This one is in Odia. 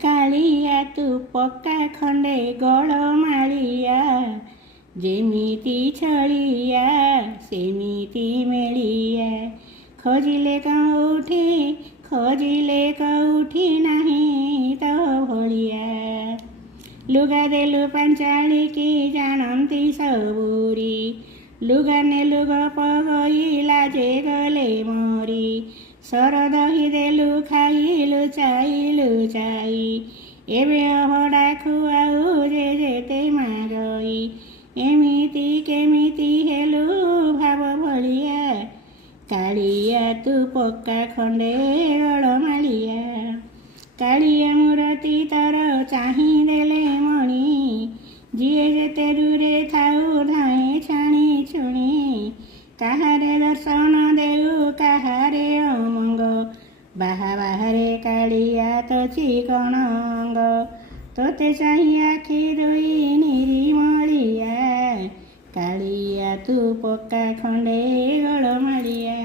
କାଳିଆ ତୁ ପକ୍କା ଖଣ୍ଡେ ଗଳ ମାଳିଆ, ଯେମିତି ଛଳିଆ ସେମିତି ମେଳିଆ। ଖୋଜିଲେ କୋଉଠି ନାହିଁ ତୋ ଭଳିଆ। ଲୁଗା ଦେଲୁ ପାଞ୍ଚାଳିକି ଜାଣନ୍ତି ସବୁରି, ଲୁଗା ନେଲୁ ଗପ ଗଇଲା ଯେ ଗଲେ ମରି। ସର ଦହି ଦେଲୁ ଖାଇ ଲୁଚାଇ, ଏବେ ଅଭଡ଼ା ଖୁଆଉ ଯେ ଯେତେ ମାଗଇ। ଏମିତି କେମିତି ହେଲୁ ଭାବ ଭଳିଆ, କାଳିଆ ତୁ ପକ୍କା ଖଣ୍ଡେ ଗଳମାଳିଆ। କାଳିଆ ମୂରତି ତୋର ଚାହିଁ ଦେଲେ ମଣି, ଯିଏ ଯେତେ ଦୂରେ ଥାଉ ଧାଏଁ ଛାଣି ଛୁଣି। କାହାରେ ଦର୍ଶନ ଦେଉ କାହାରେ ଅମଙ୍ଗ, ବାହାରେ କାଳିଆ ତୋ ଚିକଣ ଅଙ୍ଗ। ତୋତେ ଚାହିଁ ଆଖି ଦୁଇ ନିରିମଳିଆ, କାଳିଆ ତୁ ପକ୍କା ଖଣ୍ଡେ ଗଳମାଳିଆ।